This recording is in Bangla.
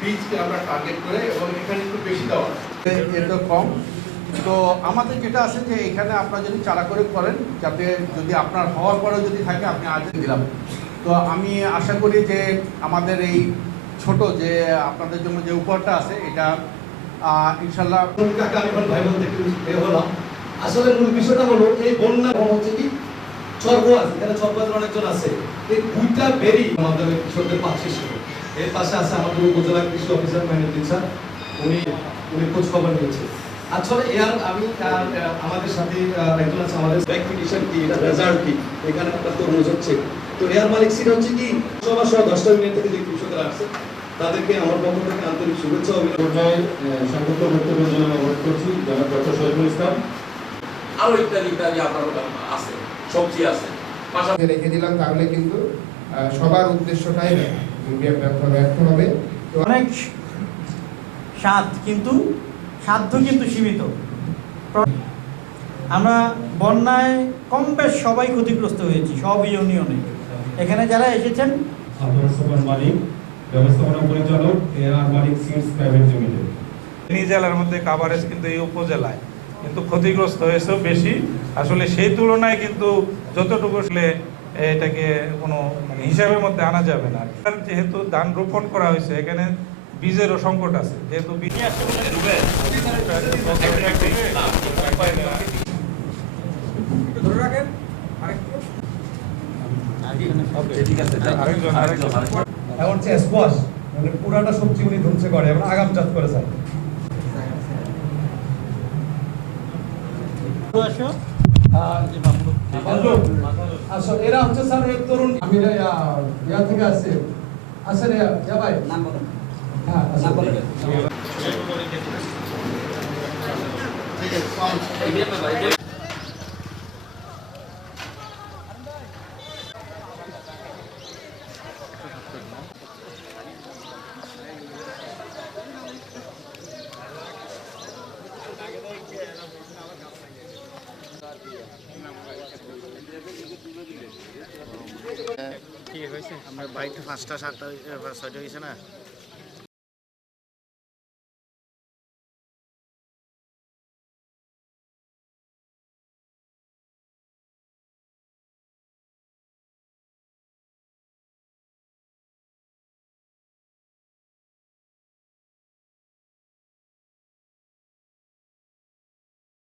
বীজকে টার্গেট করে এবং এখানে একটু বেশি কম তো আমাদের যেটা আছে যে এখানে আপনারা যদি চারা করে করেন যাতে যদি আপনার হওয়ার পরেও যদি থাকে আপনি আজ দিলাম তো আমি আশা করি যে আমাদের এই ছোট যে আপনাদের জন্য যে উপহারটা আছে, এটা ইনশাল্লাহ আসলে মূল বিষয়টা হলো, এই বন্যা হচ্ছে কি চরবাজ এখানে চরবাজের অনেকজন আছে। এই দুইটা বেরি আমাদের কৃষকদের পাচ্ছে ছিল। এর পাশে আছে আমাদের উপজেলা কৃষি অফিসার মাইনুদ্দিন স্যার উনি উনি খোঁজ খবর নিয়েছে। আসলে এর আমি আমাদের সাথে একজন আছে আমাদের কি, এটা রেজাল্ট কি, এখানে তরমুজ হচ্ছে। তো এয়ার মালিক সিট হচ্ছে কি সবার দশটা মিনিট থেকে যে কৃষকরা আসছে। তাদেরকে আমার পক্ষ থেকে আন্তরিক শুভেচ্ছা ও অভিনন্দন। পর্যায়ে সংযুক্ত বক্তব্যের জন্য অনুরোধ করছি যারা ডক্টর শহীদুল ইসলাম। আরও ইত্যাদি ইত্যাদি আপনার আছে সবজি আছে। পাশাপাশি রেখে দিলাম তাহলে কিন্তু সবার উদ্দেশ্যটাই ব্যর্থ ব্যর্থ হবে। তো অনেক স্বাদ কিন্তু সাধ্য কিন্তু সীমিত। আমরা বন্যায় কম বেশ সবাই ক্ষতিগ্রস্ত হয়েছি সব ইউনিয়নে। এখানে যারা এসেছেন মালিক ব্যবস্থাপনা পরিচালক AR Malik seeds private limited. Feni জেলার মধ্যে কাভারেজ কিন্তু এই উপজেলায় কিন্তু ক্ষতিগ্রস্ত হয়েছেও বেশি। আসলে সেই তুলনায় কিন্তু যতটুকু আসলে এটাকে কোনো মানে হিসাবের মধ্যে আনা যাবে না। আর যেহেতু ধান রোপণ করা হয়েছে এখানে বীজেরও সংকট আছে। যেহেতু বীজ আরেকজন আরেকজন। এখন হচ্ছে স্কোয়াশ মানে পুরাটা সবজি উনি ধ্বংস করে এবং আগাম চাষ করে স্যার। আসো আচ্ছা এরা হচ্ছে স্যার এক তরুণ। আমি রে, আহ, ইয়া থেকে আসছে। আসেন ইয়া ইয়া ভাই। হ্যাঁ আসেন। আমরা বাইকটা পাঁচটা সাতটা ছয়টা হয়েছে না